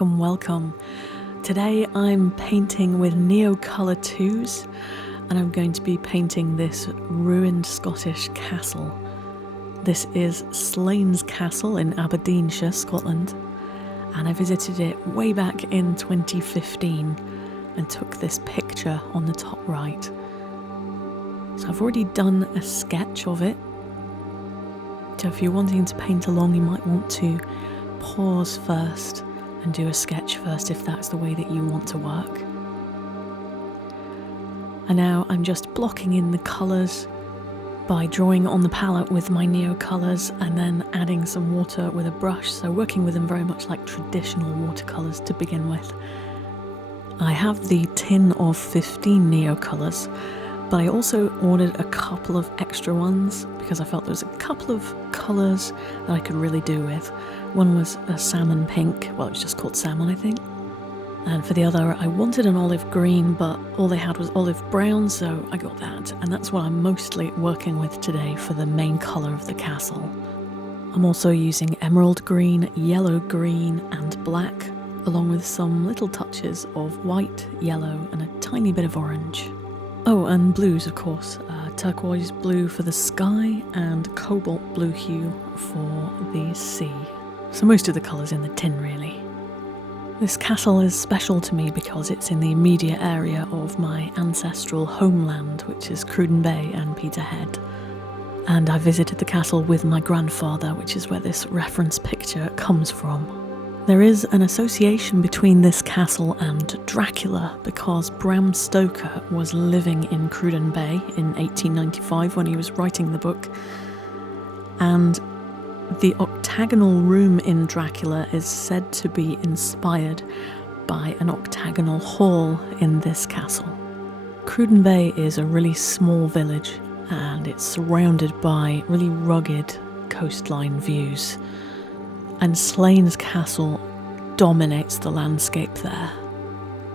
welcome. Today I'm painting with Neocolor 2s and I'm going to be painting this ruined Scottish castle. This is Slains Castle in Aberdeenshire, Scotland, and I visited it way back in 2015 and took this picture on the top right. So I've already done a sketch of it. So if you're wanting to paint along, you might want to pause first and do a sketch first if that's the way that you want to work. And now I'm just blocking in the colours by drawing on the palette with my Neocolors and then adding some water with a brush, so working with them very much like traditional watercolours to begin with. I have the tin of 15 Neocolors, but I also ordered a couple of extra ones because I felt there was a couple of colours that I could really do with. One was a salmon pink, well, it was just called salmon, I think. And for the other, I wanted an olive green, but all they had was olive brown, so I got that. And that's what I'm mostly working with today for the main colour of the castle. I'm also using emerald green, yellow green, and black, along with some little touches of white, yellow, and a tiny bit of orange. Oh, and blues, of course. Turquoise blue for the sky and cobalt blue hue for the sea. So most of the colours in the tin, really. This castle is special to me because it's in the immediate area of my ancestral homeland, which is Cruden Bay and Peterhead. And I visited the castle with my grandfather, which is where this reference picture comes from. There is an association between this castle and Dracula because Bram Stoker was living in Cruden Bay in 1895 when he was writing the book, and the octagonal room in Dracula is said to be inspired by an octagonal hall in this castle. Cruden Bay is a really small village and it's surrounded by really rugged coastline views. And Slains Castle dominates the landscape there.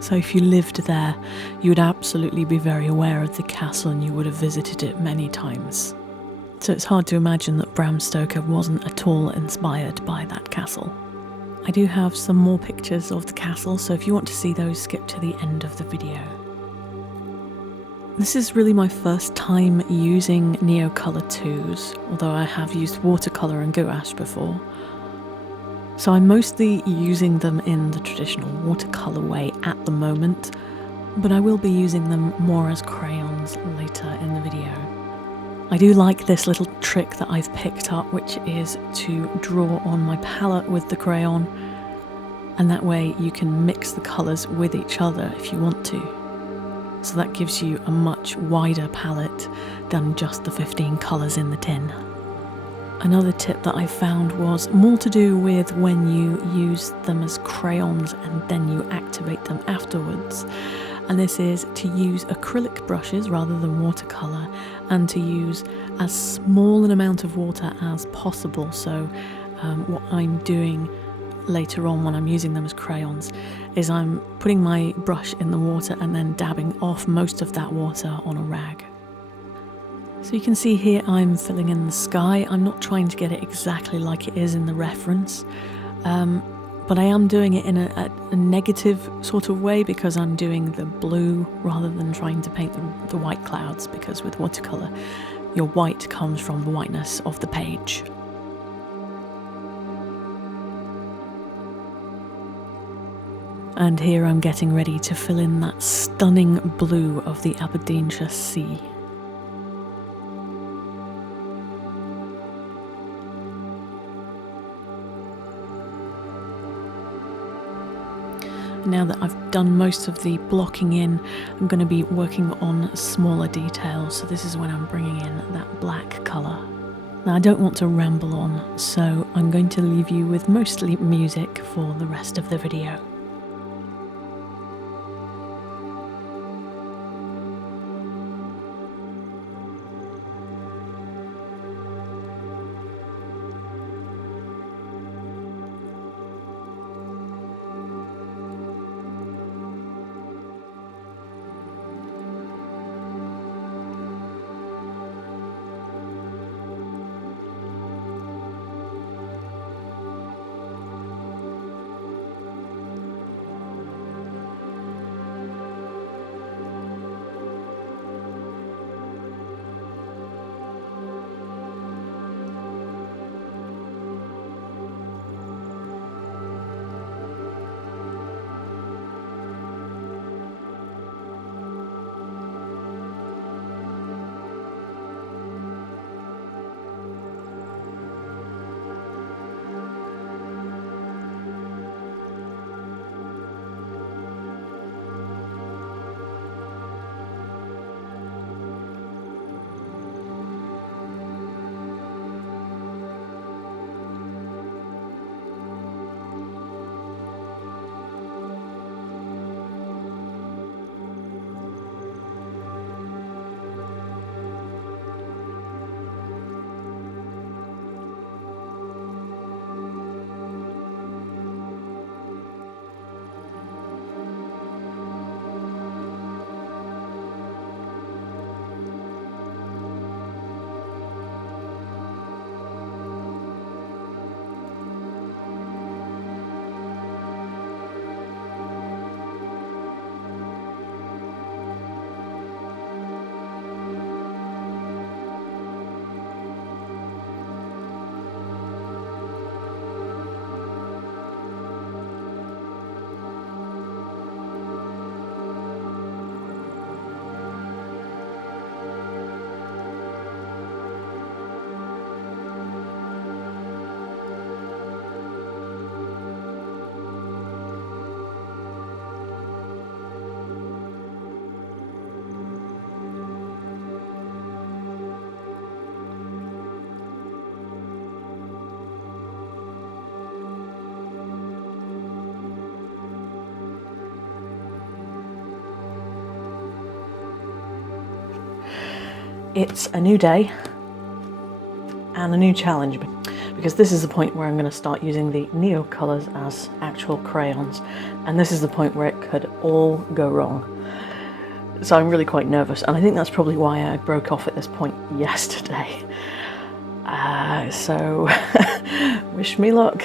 So if you lived there, you would absolutely be very aware of the castle and you would have visited it many times. So it's hard to imagine that Bram Stoker wasn't at all inspired by that castle. I do have some more pictures of the castle, so if you want to see those, skip to the end of the video. This is really my first time using Neocolor 2s, although I have used watercolour and gouache before. So I'm mostly using them in the traditional watercolour way at the moment, but I will be using them more as crayons later in the video. I do like this little trick that I've picked up, which is to draw on my palette with the crayon, and that way you can mix the colours with each other if you want to. So that gives you a much wider palette than just the 15 colours in the tin. Another tip that I found was more to do with when you use them as crayons and then you activate them afterwards. And this is to use acrylic brushes rather than watercolour and to use as small an amount of water as possible. So what I'm doing later on when I'm using them as crayons is I'm putting my brush in the water and then dabbing off most of that water on a rag. So you can see here I'm filling in the sky. I'm not trying to get it exactly like it is in the reference, but I am doing it in a negative sort of way because I'm doing the blue rather than trying to paint the white clouds, because with watercolour your white comes from the whiteness of the page. And here I'm getting ready to fill in that stunning blue of the Aberdeenshire Sea. Now that I've done most of the blocking in, I'm going to be working on smaller details, so this is when I'm bringing in that black colour. Now I don't want to ramble on, so I'm going to leave you with mostly music for the rest of the video. It's a new day and a new challenge, because this is the point where I'm going to start using the Neo colours as actual crayons, and this is the point where it could all go wrong. So I'm really quite nervous, and I think that's probably why I broke off at this point yesterday. So wish me luck.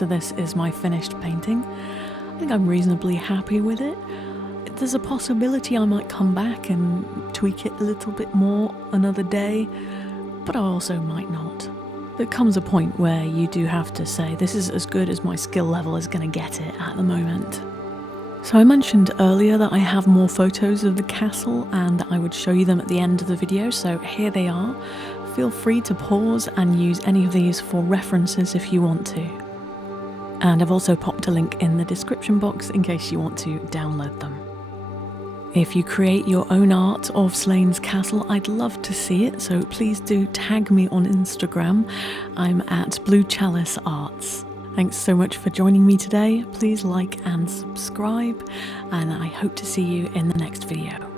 so this is my finished painting. I think I'm reasonably happy with it. There's a possibility I might come back and tweak it a little bit more another day, but I also might not. There comes a point where you do have to say, this is as good as my skill level is going to get it at the moment. So I mentioned earlier that I have more photos of the castle and I would show you them at the end of the video, so here they are. Feel free to pause and use any of these for references if you want to. And I've also popped a link in the description box in case you want to download them. If you create your own art of Slains Castle, I'd love to see it, so please do tag me on Instagram. I'm at Blue Chalice Arts. Thanks so much for joining me today. Please like and subscribe, and I hope to see you in the next video.